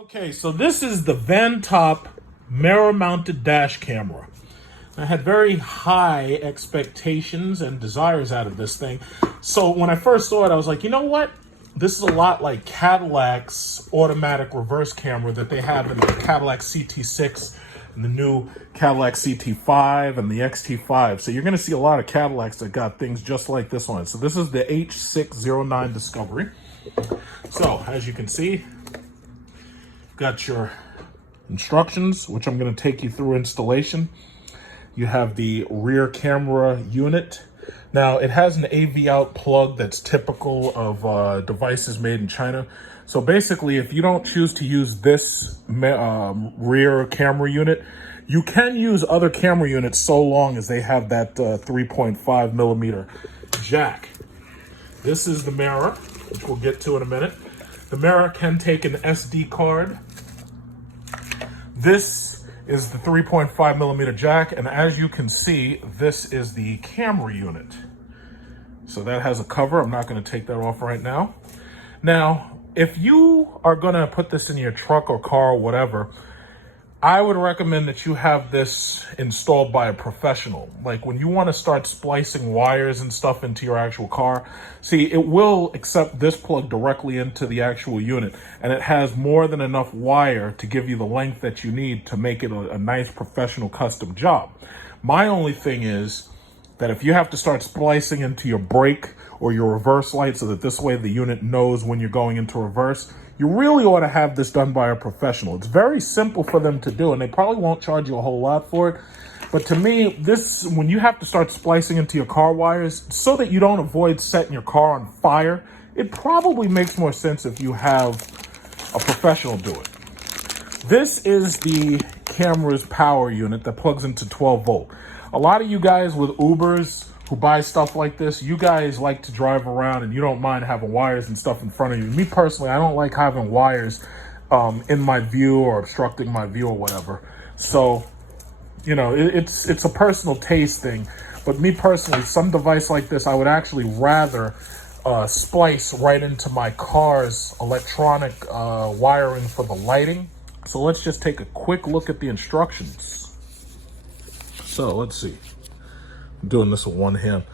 Okay, so this is the Vantop mirror-mounted dash camera. I had very high expectations and desires out of this thing. So when I first saw it, I was like, you know what? This is a lot like Cadillac's automatic reverse camera that they have in the Cadillac CT6 and the new Cadillac CT5 and the XT5. So you're going to see a lot of Cadillacs that got things just like this one. So this is the H609 Discovery. So as you can see, got your instructions, which I'm going to take you through installation. You have the rear camera unit. Now, it has an AV out plug that's typical of devices made in China. So basically, if you don't choose to use this rear camera unit, you can use other camera units so long as they have that 3.5 millimeter jack. This is the mirror, which we'll get to in a minute. The mirror can take an SD card. This is the 3.5 millimeter jack, and as you can see, this is the camera unit. So that has a cover. I'm not going to take that off right now. Now, if you are going to put this in your truck or car or whatever, I would recommend that you have this installed by a professional. Like when you want to start splicing wires and stuff into your actual car, see, it will accept this plug directly into the actual unit, and it has more than enough wire to give you the length that you need to make it a nice professional custom job. My only thing is that if you have to start splicing into your brake or your reverse light so that this way the unit knows when you're going into reverse, you really ought to have this done by a professional. It's very simple for them to do, and they probably won't charge you a whole lot for it. But to me, this, when you have to start splicing into your car wires so that you don't avoid setting your car on fire, it probably makes more sense if you have a professional do it. This is the camera's power unit that plugs into 12 volt. A lot of you guys with Ubers who buy stuff like this, you guys like to drive around and you don't mind having wires and stuff in front of you. Me personally, I don't like having wires in my view or obstructing my view or whatever. So, you know, it's a personal taste thing. But me personally, some device like this, I would actually rather splice right into my car's electronic wiring for the lighting. So let's just take a quick look at the instructions. So let's see. I'm doing this with one hand.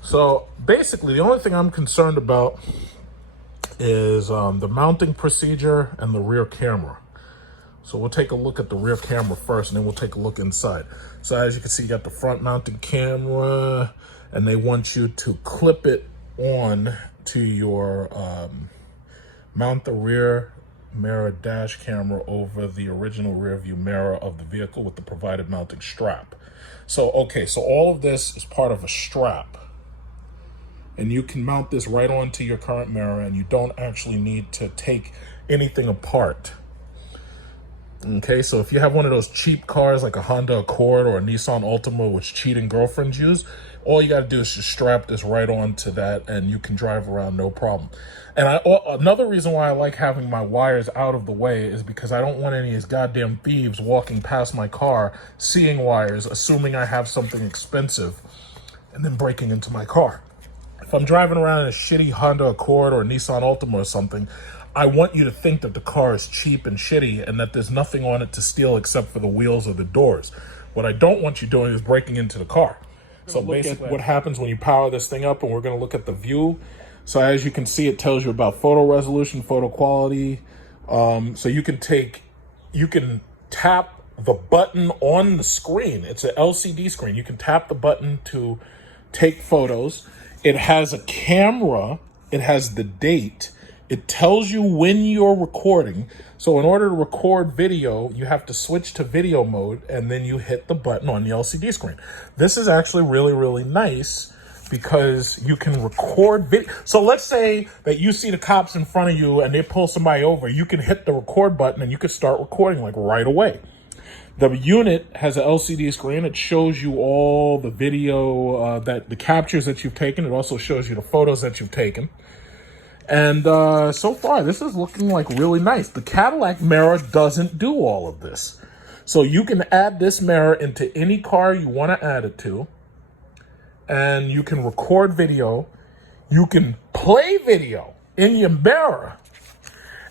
So basically, the only thing I'm concerned about is the mounting procedure and the rear camera. So we'll take a look at the rear camera first, and then we'll take a look inside. So as you can see, you got the front mounted camera, and they want you to clip it on to your mount the rear mirror dash camera over the original rear view mirror of the vehicle with the provided mounting strap. So, okay, so all of this is part of a strap, and you can mount this right onto your current mirror, and you don't actually need to take anything apart. Okay, so if you have one of those cheap cars like a Honda Accord or a Nissan Altima, which cheating girlfriends use, all you got to do is just strap this right onto that, and you can drive around no problem. And another reason why I like having my wires out of the way is because I don't want any of these goddamn thieves walking past my car, seeing wires, assuming I have something expensive, and then breaking into my car. If I'm driving around in a shitty Honda Accord or a Nissan Altima or something, I want you to think that the car is cheap and shitty and that there's nothing on it to steal except for the wheels or the doors. What I don't want you doing is breaking into the car. So basically what happens when you power this thing up, and we're going to look at the view. So as you can see, it tells you about photo resolution, photo quality. So you can tap the button on the screen. It's an LCD screen. You can tap the button to take photos. It has a camera. It has the date. It tells you when you're recording. So in order to record video, you have to switch to video mode, and then you hit the button on the LCD screen. This is actually really, really nice because you can record video. So let's say that you see the cops in front of you and they pull somebody over. You can hit the record button and you can start recording like right away. The unit has an LCD screen. It shows you all the video, the captures that you've taken. It also shows you the photos that you've taken. And so far, this is looking like really nice. The Cadillac mirror doesn't do all of this. So you can add this mirror into any car you want to add it to. And you can record video. You can play video in your mirror.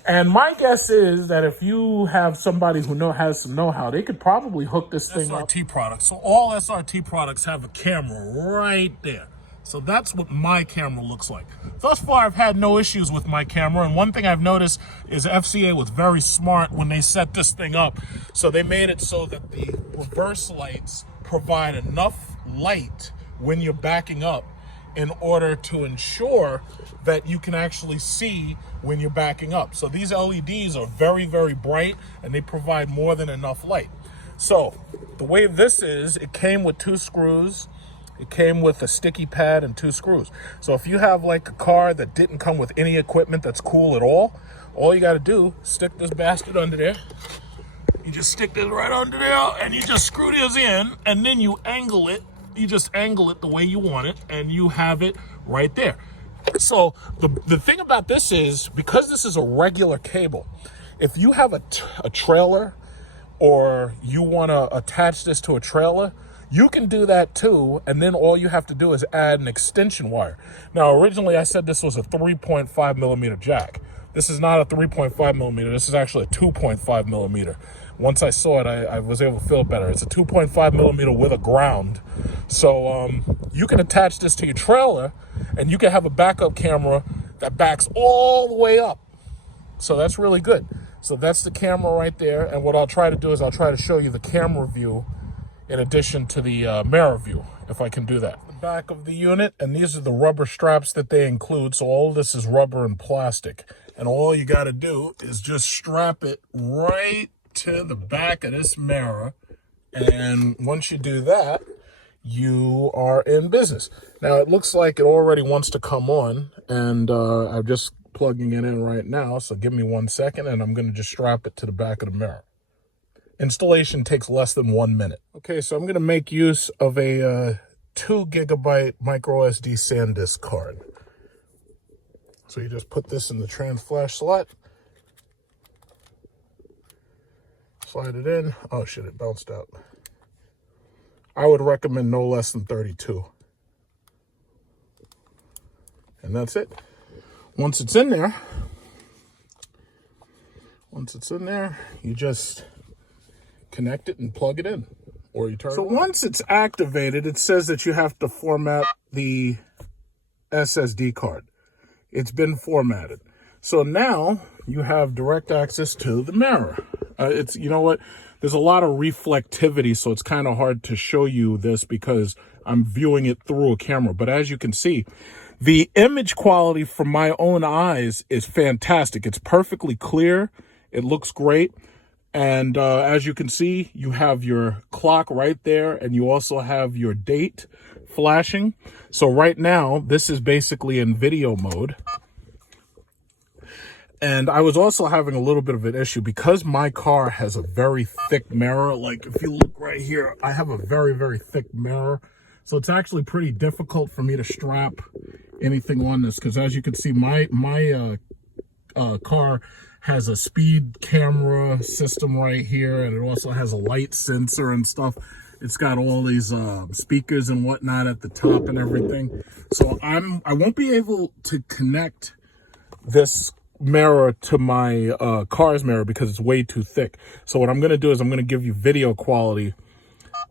And my guess is that if you have somebody who has some know-how, they could probably hook this thing up. SRT products. So all SRT products have a camera right there. So that's what my camera looks like. Thus far, I've had no issues with my camera. And one thing I've noticed is FCA was very smart when they set this thing up. So they made it so that the reverse lights provide enough light when you're backing up in order to ensure that you can actually see when you're backing up. So these LEDs are very, very bright and they provide more than enough light. So the way this is, it came with 2 screws. It came with a sticky pad and 2 screws. So if you have like a car that didn't come with any equipment that's cool at all you got to do, stick this bastard under there. You just stick this right under there and you just screw this in and then you angle it. You just angle it the way you want it and you have it right there. So the thing about this is, because this is a regular cable, if you have a trailer or you want to attach this to a trailer, you can do that too, and then all you have to do is add an extension wire. Now, originally I said this was a 3.5 millimeter jack. This is not a 3.5 millimeter. This is actually a 2.5 millimeter. Once I saw it, I was able to feel better. It's a 2.5 millimeter with a ground. So you can attach this to your trailer, and you can have a backup camera that backs all the way up. So that's really good. So that's the camera right there. And what I'll try to do is I'll try to show you the camera view in addition to the mirror view, if I can do that. The back of the unit, and these are the rubber straps that they include. So all of this is rubber and plastic. And all you got to do is just strap it right to the back of this mirror. And once you do that, you are in business. Now, it looks like it already wants to come on, and I'm just plugging it in right now. So give me 1 second, and I'm going to just strap it to the back of the mirror. Installation takes less than 1 minute. Okay, so I'm going to make use of a 2 gigabyte micro SD SanDisk card. So you just put this in the trans flash slot. Slide it in. Oh shit, it bounced out. I would recommend no less than 32. And that's it. Once it's in there, you just connect it and plug it in, or you turn it on. Once it's activated, it says that you have to format the SSD card. It's been formatted. So now you have direct access to the mirror. It's, you know what? There's a lot of reflectivity, so it's kind of hard to show you this because I'm viewing it through a camera. But as you can see, the image quality from my own eyes is fantastic. It's perfectly clear. It looks great. And as you can see, you have your clock right there, and you also have your date flashing. So right now, this is basically in video mode. And I was also having a little bit of an issue because my car has a very thick mirror. Like if you look right here, I have a very, very thick mirror. So it's actually pretty difficult for me to strap anything on this, because as you can see, my car has a speed camera system right here, and it also has a light sensor and stuff. It's got all these speakers and whatnot at the top and everything. So I won't be able to connect this mirror to my car's mirror because it's way too thick. So what I'm going to do is I'm going to give you video quality.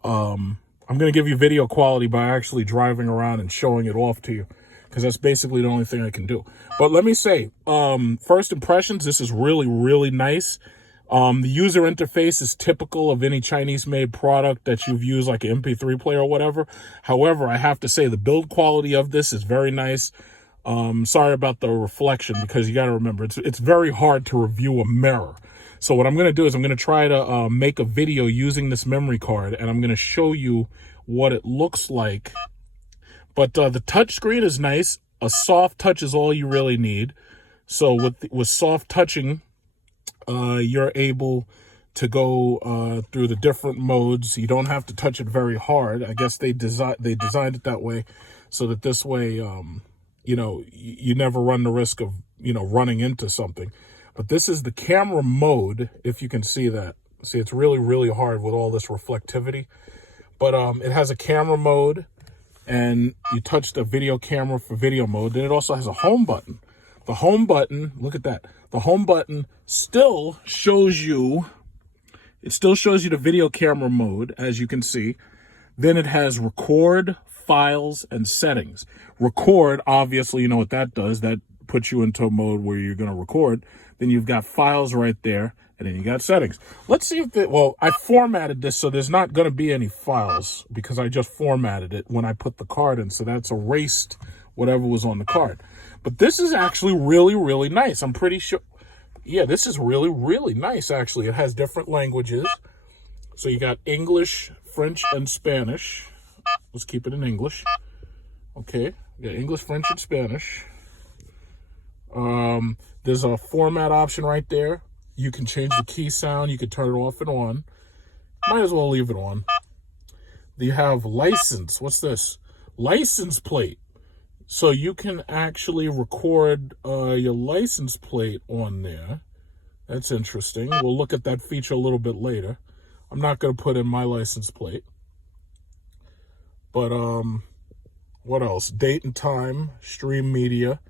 I'm going to give you video quality by actually driving around and showing it off to you, because that's basically the only thing I can do. But let me say, first impressions, this is really, really nice. The user interface is typical of any Chinese-made product that you've used, like an MP3 player or whatever. However, I have to say the build quality of this is very nice. Sorry about the reflection, because you got to remember, it's very hard to review a mirror. So what I'm going to do is I'm going to try to make a video using this memory card, and I'm going to show you what it looks like. But the touch screen is nice. A soft touch is all you really need. So with soft touching, you're able to go through the different modes. You don't have to touch it very hard. I guess they designed it that way so that this way, you know, you never run the risk of, you know, running into something. But this is the camera mode, if you can see that. See, it's really, really hard with all this reflectivity. But it has a camera mode, and you touch the video camera for video mode. Then it also has a home button. The home button, look at that. The home button still shows you, the video camera mode, as you can see. Then it has record, files, and settings. Record, obviously, you know what that does. That puts you into a mode where you're going to record. Then you've got files right there, and then you got settings. Let's see if well, I formatted this, so there's not going to be any files because I just formatted it when I put the card in. So that's erased whatever was on the card. But this is actually really, really nice. I'm pretty sure. Yeah, this is really, really nice, actually. It has different languages. So you got English, French, and Spanish. Let's keep it in English. Okay, you got English, French, and Spanish. There's a format option right there. You can change the key sound. You can turn it off and on. Might as well leave it on. You have license. What's this? License plate. So you can actually record your license plate on there. That's interesting. We'll look at that feature a little bit later. I'm not going to put in my license plate. But what else? Date and time, stream media.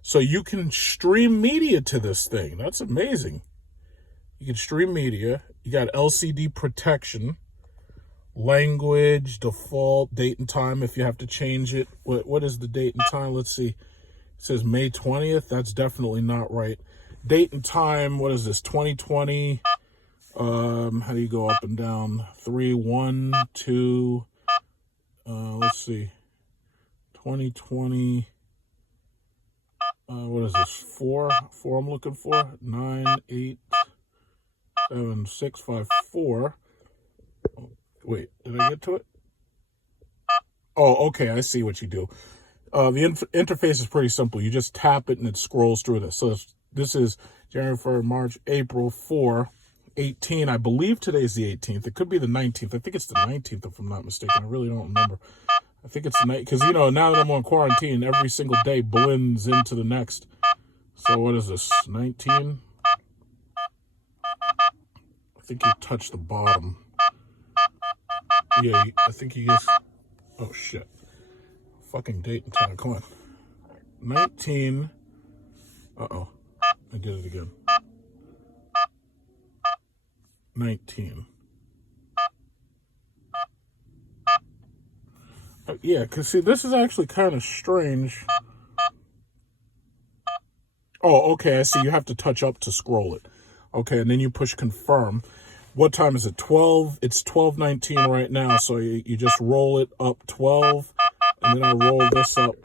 So you can stream media to this thing. That's amazing. You can stream media. You got LCD protection. Language, default, date and time if you have to change it. What is the date and time? Let's see. It says May 20th. That's definitely not right. Date and time, what is this? 2020. How do you go up and down? 3, 1, 2. Let's see. 2020. What is this? 4 I'm looking for. 9, 8, 7, 6, 5, 4. Wait, did I get to it? Oh, okay, I see what you do. The interface is pretty simple. You just tap it and it scrolls through this. So this is January, February, March, April, 4, 18. I believe today's the 18th. It could be the 19th. I think it's the 19th if I'm not mistaken. I really don't remember. I think it's the night because, you know, now that I'm on quarantine, every single day blends into the next. So what is this, 19? I think you touch the bottom. Yeah, I think you just, oh shit. Fucking date and time, come on. 19, uh-oh, I did it again. 19. Yeah, because see, this is actually kind of strange. Oh, okay, I see, you have to touch up to scroll it. Okay, and then you push confirm. What time is it? 12? It's 12:19 right now, so you just roll it up 12, and then I roll this up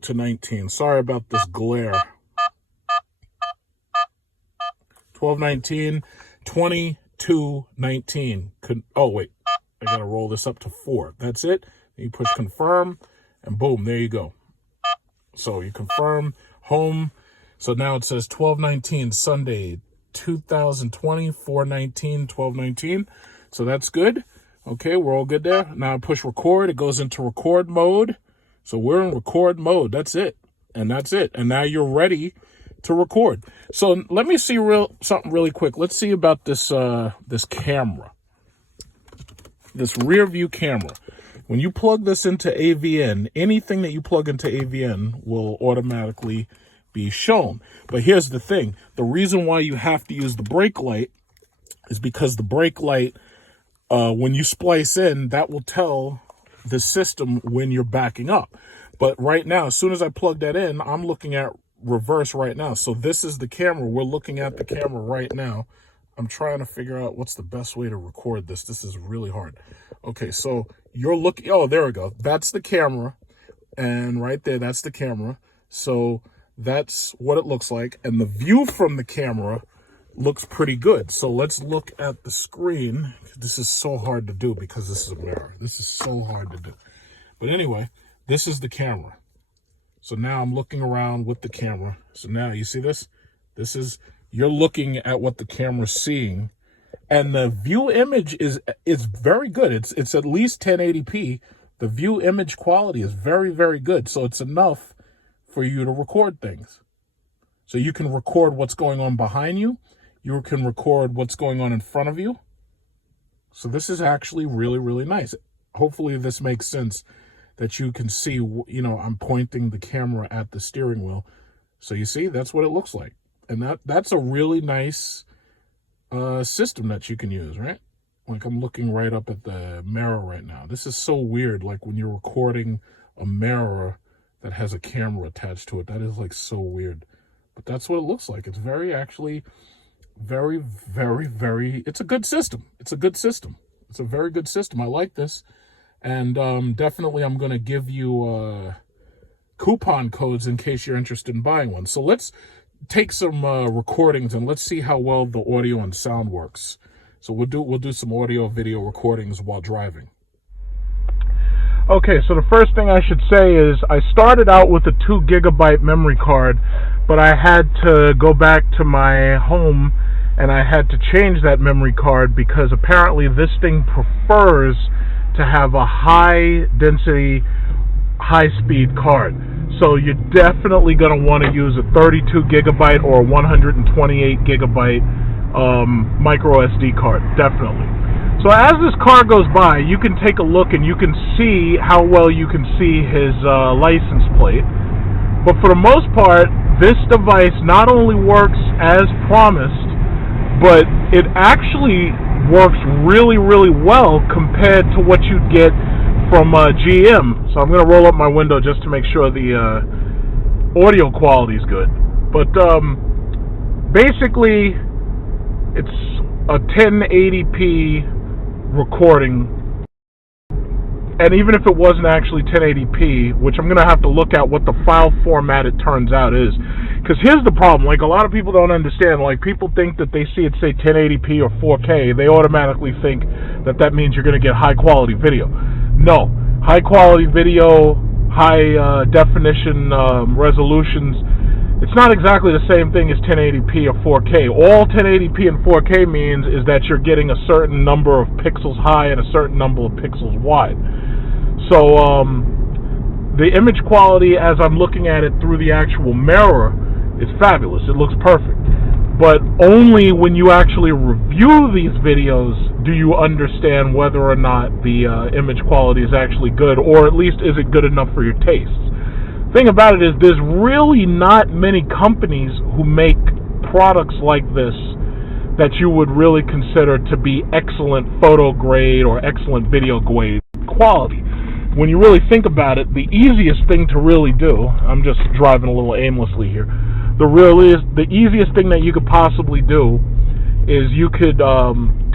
to 19. Sorry about this glare. 12:19, 22:19. Oh, wait. I got to roll this up to 4. That's it. Then you push confirm, and boom, there you go. So you confirm, home. So now it says 12:19, Sunday, 2020, 4/19, 12/19. So that's good. Okay, we're all good there. Now I push record. It goes into record mode. So we're in record mode. That's it. And that's it. And now you're ready to record. So let me see something really quick. Let's see about this this camera. This rear view camera. When you plug this into AVN, anything that you plug into AVN will automatically be shown. But here's the thing. The reason why you have to use the brake light is because the brake light, when you splice in, that will tell the system when you're backing up. But right now, as soon as I plug that in, I'm looking at reverse right now. So this is the camera. We're looking at the camera right now. I'm trying to figure out what's the best way to record this. This is really hard. Okay, so you're looking, oh, there we go. That's the camera. And right there, that's the camera. So that's what it looks like. And the view from the camera looks pretty good. So let's look at the screen. This is so hard to do because this is a mirror. This is so hard to do. But anyway, this is the camera. So now I'm looking around with the camera. So now you see this? This is, you're looking at what the camera's seeing. And the view image is very good. It's at least 1080p. The view image quality is very, very good. So it's enough for you to record things. So you can record what's going on behind you. You can record what's going on in front of you. So this is actually really, really nice. Hopefully this makes sense that you can see, you know, I'm pointing the camera at the steering wheel. So you see, that's what it looks like. And that's a really nice system that you can use, right? Like I'm looking right up at the mirror right now. This is so weird, like when you're recording a mirror that has a camera attached to it. That is like so weird. But that's what it looks like. It's actually very, very, very, it's a good system. It's a good system. It's a very good system. I like this. And definitely I'm going to give you coupon codes in case you're interested in buying one. So let's take some recordings and let's see how well the audio and sound works. So we'll do some audio video recordings while driving. Okay, so the first thing I should say is I started out with a 2 gigabyte memory card, but I had to go back to my home and I had to change that memory card because apparently this thing prefers to have a high density, high speed card. So you're definitely going to want to use a 32 gigabyte or 128 gigabyte micro SD card, definitely. So as this car goes by, you can take a look and you can see how well you can see his license plate. But for the most part, this device not only works as promised, but it actually works really, really well compared to what you'd get from GM. So I'm going to roll up my window just to make sure the audio quality is good. But basically, it's a 1080p recording, and even if it wasn't actually 1080p, which I'm going to have to look at what the file format it turns out is, because here's the problem, like a lot of people don't understand, like people think that they see it say 1080p or 4K, they automatically think that that means you're going to get high quality video. No, high quality video, high definition resolutions, it's not exactly the same thing as 1080p or 4K. All 1080p and 4K means is that you're getting a certain number of pixels high and a certain number of pixels wide. So the image quality as I'm looking at it through the actual mirror is fabulous. It looks perfect. But only when you actually review these videos do you understand whether or not the image quality is actually good, or at least is it good enough for your tastes. Thing about it is there's really not many companies who make products like this that you would really consider to be excellent photo grade or excellent video grade quality. When you really think about it, the easiest thing to really do, I'm just driving a little aimlessly here, the easiest thing that you could possibly do is you could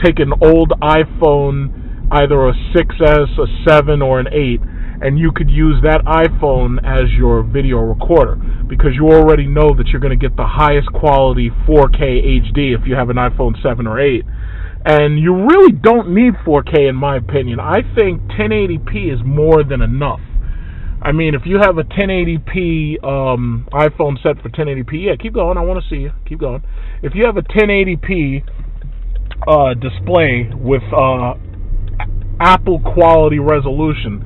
take an old iPhone, either a 6S, a 7, or an 8, and you could use that iPhone as your video recorder because you already know that you're going to get the highest quality 4K HD if you have an iPhone 7 or 8. And you really don't need 4K in my opinion. I think 1080p is more than enough. I mean, if you have a 1080p iPhone set for 1080p, yeah, keep going. I want to see you. Keep going. If you have a 1080p display with Apple quality resolution,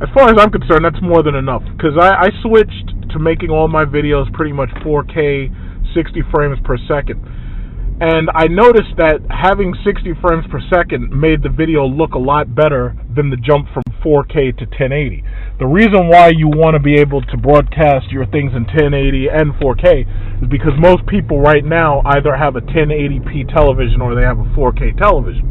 as far as I'm concerned, that's more than enough. Because I switched to making all my videos pretty much 4K, 60 frames per second. And I noticed that having 60 frames per second made the video look a lot better than the jump from 4K to 1080. The reason why you want to be able to broadcast your things in 1080 and 4K is because most people right now either have a 1080p television or they have a 4K television.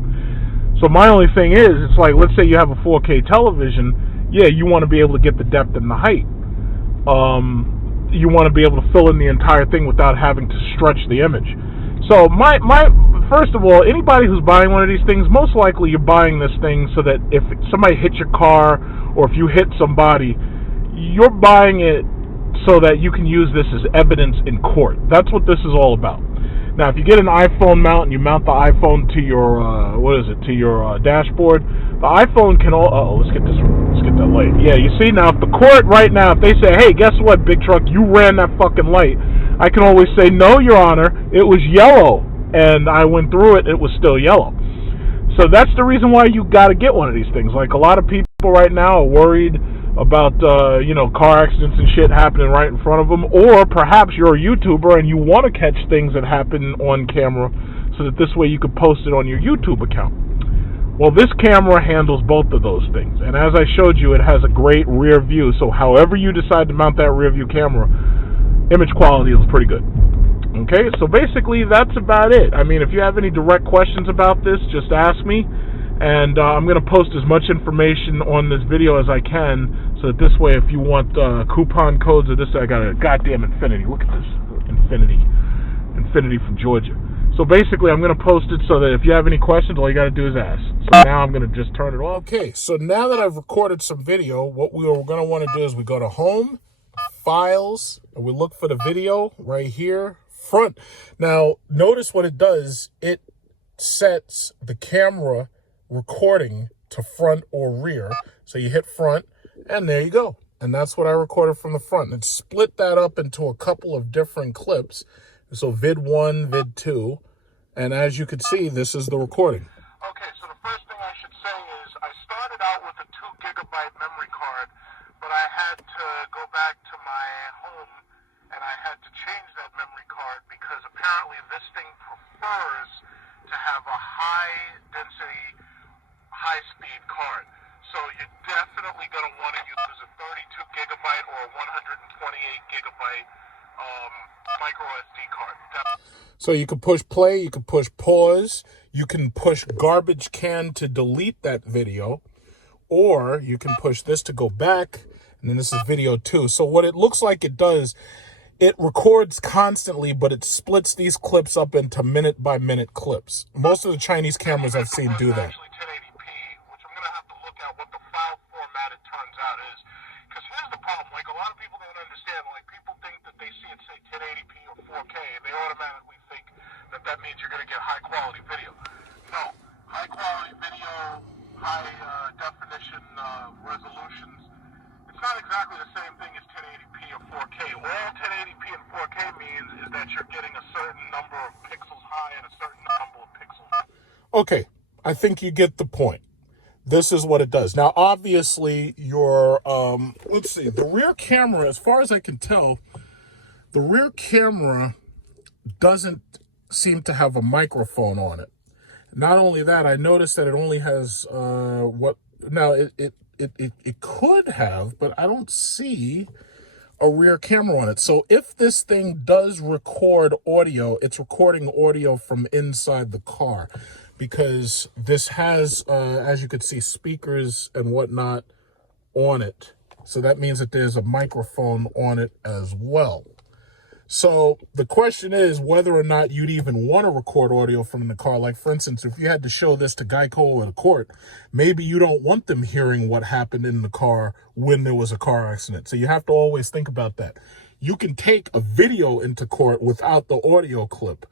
So my only thing is, it's like, let's say you have a 4K television, yeah, you want to be able to get the depth and the height. You want to be able to fill in the entire thing without having to stretch the image. So first of all, anybody who's buying one of these things, most likely you're buying this thing so that if somebody hits your car or if you hit somebody, you're buying it so that you can use this as evidence in court. That's what this is all about. Now, if you get an iPhone mount and you mount the iPhone to your dashboard, the iPhone can let's get that light. Yeah, you see now, if the court right now, if they say, hey, guess what, big truck, you ran that fucking light, I can always say, no, Your Honor, it was yellow, and I went through it, it was still yellow. So that's the reason why you got to get one of these things. Like, a lot of people right now are worried about car accidents and shit happening right in front of them, or perhaps you're a YouTuber and you want to catch things that happen on camera so that this way you could post it on your YouTube account. Well, this camera handles both of those things, and as I showed you, it has a great rear view, so however you decide to mount that rear view camera, image quality is pretty good. Okay, so basically that's about it. I mean, if you have any direct questions about this, just ask me, and I'm going to post as much information on this video as I can, so that this way, if you want coupon codes or this, I got a goddamn Infinity. Look at this, Infinity from Georgia. So basically, I'm going to post it so that if you have any questions, all you got to do is ask. So now I'm going to just turn it off. Okay, so now that I've recorded some video, what we're going to want to do is we go to Home, Files, and we look for the video right here, Front. Now, notice what it does. It sets the camera recording to front or rear. So you hit front, and there you go. And that's what I recorded from the front. And it split that up into a couple of different clips. So vid 1, vid 2. And as you can see, this is the recording. Okay, so the first thing I should say is I started out with a 2 gigabyte memory card, but I had to go back to my home and I had to change that memory card because apparently this thing prefers to have a high density, high speed card. So you're definitely going to want to use a 32 gigabyte or a 128 gigabyte micro SD card. So you can push play, you can push pause, you can push garbage can to delete that video, or you can push this to go back, and then this is video 2. So what it looks like it does, it records constantly, but it splits these clips up into minute-by-minute clips. Most of the Chinese cameras I've seen do that. Actually 1080p, which I'm going to have to look at what the file format it turns out is. Because here's the problem, like a lot of people don't understand, like people think that they see it say 1080p or 4K, and they automatically think that that means you're going to get high-quality video. No, high-quality video, high definition resolutions, it's not exactly the same thing as 1080p or 4K. All 1080p and 4K means is that you're getting a certain number of pixels high and a certain number of pixels low. Okay, I think you get the point. This is what it does. Now, obviously, your, let's see, the rear camera, as far as I can tell, the rear camera doesn't seem to have a microphone on it. Not only that, I noticed that it only has, it could have, but I don't see a rear camera on it. So if this thing does record audio, it's recording audio from inside the car, because this has, as you can see, speakers and whatnot on it. So that means that there's a microphone on it as well. So the question is whether or not you'd even want to record audio from the car. Like, for instance, if you had to show this to Geico at a court, maybe you don't want them hearing what happened in the car when there was a car accident. So you have to always think about that. You can take a video into court without the audio clip.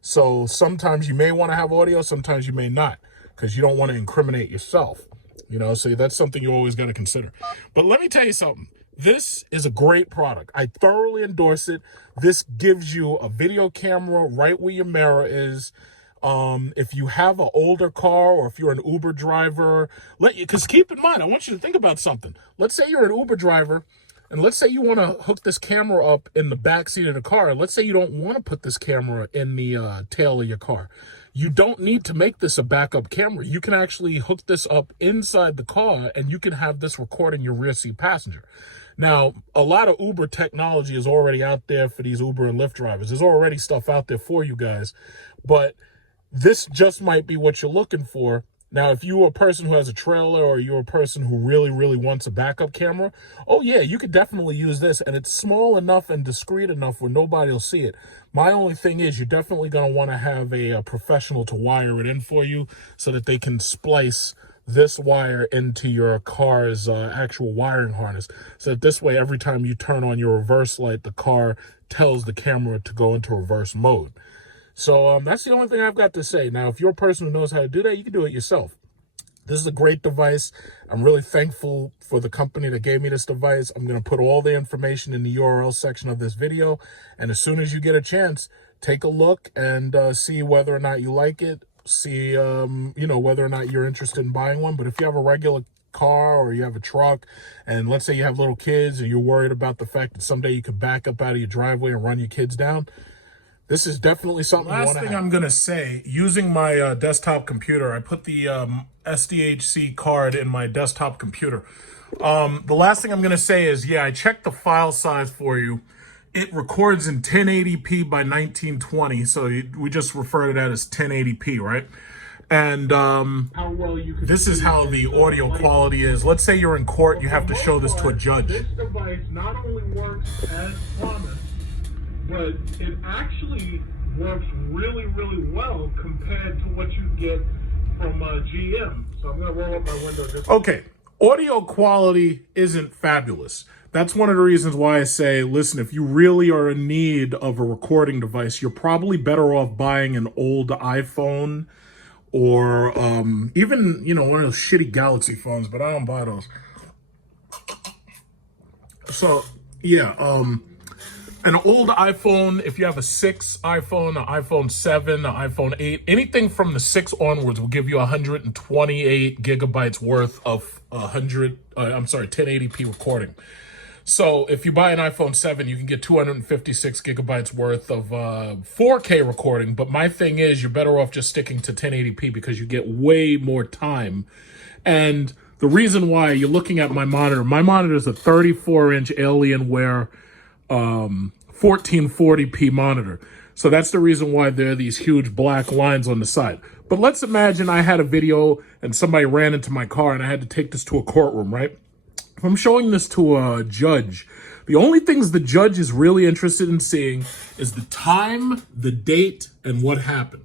So sometimes you may want to have audio, sometimes you may not, because you don't want to incriminate yourself. You know, so that's something you always got to consider. But let me tell you something. This is a great product. I thoroughly endorse it. This gives you a video camera right where your mirror is. If you have an older car, or if you're an Uber driver, because keep in mind, I want you to think about something. Let's say you're an Uber driver, and let's say you want to hook this camera up in the back seat of the car. Let's say you don't want to put this camera in the tail of your car. You don't need to make this a backup camera. You can actually hook this up inside the car, and you can have this recording your rear seat passenger. Now, a lot of Uber technology is already out there for these Uber and Lyft drivers. There's already stuff out there for you guys, but this just might be what you're looking for. Now, if you're a person who has a trailer, or you're a person who really, really wants a backup camera, oh yeah, you could definitely use this, and it's small enough and discreet enough where nobody will see it. My only thing is you're definitely going to want to have a professional to wire it in for you so that they can splice this wire into your car's actual wiring harness. So that this way, every time you turn on your reverse light, the car tells the camera to go into reverse mode. So that's the only thing I've got to say. Now, if you're a person who knows how to do that, you can do it yourself. This is a great device. I'm really thankful for the company that gave me this device. I'm going to put all the information in the URL section of this video. And as soon as you get a chance, take a look and see whether or not you like it. See, whether or not you're interested in buying one. But if you have a regular car, or you have a truck, and let's say you have little kids, and you're worried about the fact that someday you could back up out of your driveway and run your kids down, this is definitely something you want to have. Last thing I'm going to say, using my desktop computer, I put the SDHC card in my desktop computer. The last thing I'm going to say is, yeah, I checked the file size for you. It records in 1080p by 1920, so we just refer to that as 1080p, right? And this is how the audio quality is. Let's say you're in court, you have to show this to a judge. This device not only works as promised, but it actually works really, really well compared to what you get from GM. So I'm going to roll up my window just... Okay, audio quality isn't fabulous. That's one of the reasons why I say, listen, if you really are in need of a recording device, you're probably better off buying an old iPhone or even, you know, one of those shitty Galaxy phones, but I don't buy those. So, yeah, an old iPhone, if you have a 6 iPhone, an iPhone 7, an iPhone 8, anything from the 6 onwards will give you 128 gigabytes worth of 1080p recording. So if you buy an iPhone 7, you can get 256 gigabytes worth of 4K recording. But my thing is, you're better off just sticking to 1080p because you get way more time. And the reason why, you're looking at my monitor is a 34-inch Alienware 1440p monitor. So that's the reason why there are these huge black lines on the side. But let's imagine I had a video and somebody ran into my car and I had to take this to a courtroom, right? If I'm showing this to a judge, the only things the judge is really interested in seeing is the time, the date, and what happened.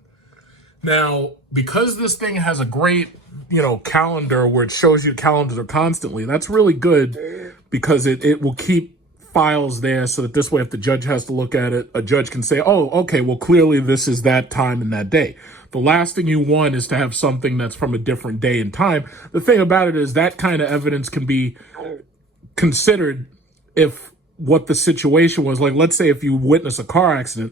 Now, because this thing has a great, you know, calendar where it shows you the calendar constantly, that's really good because it will keep files there so that this way, if the judge has to look at it, a judge can say, oh, okay, well, clearly this is that time and that day. The last thing you want is to have something that's from a different day and time. The thing about it is that kind of evidence can be considered if what the situation was. Like, let's say if you witness a car accident,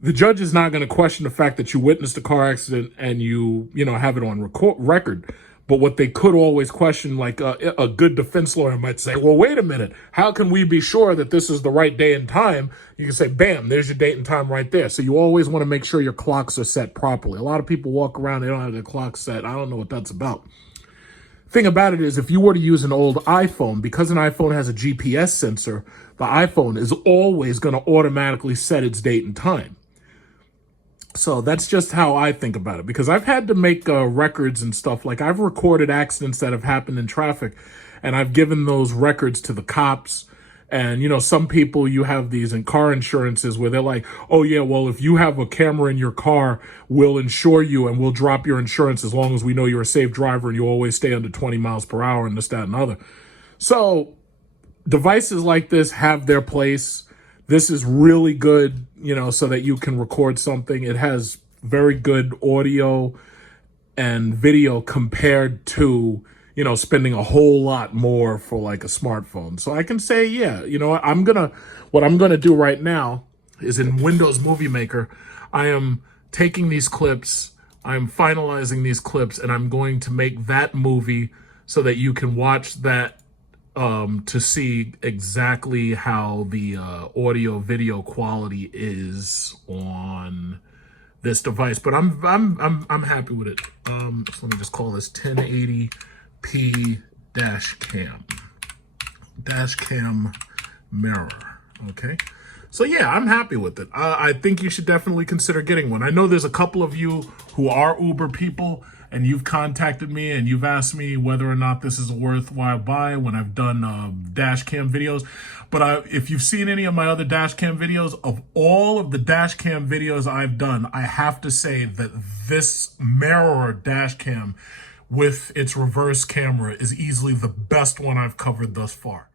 the judge is not going to question the fact that you witnessed a car accident and you know, have it on record. But what they could always question, like a good defense lawyer might say, well, wait a minute, how can we be sure that this is the right day and time? You can say, bam, there's your date and time right there. So you always want to make sure your clocks are set properly. A lot of people walk around, they don't have their clocks set. I don't know what that's about. Thing about it is, if you were to use an old iPhone, because an iPhone has a GPS sensor, the iPhone is always going to automatically set its date and time. So that's just how I think about it, because I've had to make records and stuff. Like, I've recorded accidents that have happened in traffic, and I've given those records to the cops. And, you know, some people, you have these in car insurances where they're like, oh, yeah, well, if you have a camera in your car, we'll insure you and we'll drop your insurance as long as we know you're a safe driver and you always stay under 20 miles per hour and this, that, and other. So devices like this have their place. This is really good, you know, so that you can record something. It has very good audio and video compared to, you know, spending a whole lot more for like a smartphone. So I can say, yeah, you know, what I'm going to do right now is in Windows Movie Maker, I am taking these clips, I'm finalizing these clips, and I'm going to make that movie so that you can watch that to see exactly how the audio video quality is on this device. But I'm happy with it. So let me just call this 1080p dash cam mirror. Okay. So yeah, I'm happy with it. I think you should definitely consider getting one. I know there's a couple of you who are Uber people, and you've contacted me and you've asked me whether or not this is a worthwhile buy when I've done dash cam videos. But if you've seen any of my other dash cam videos, of all of the dash cam videos I've done, I have to say that this mirror dash cam with its reverse camera is easily the best one I've covered thus far.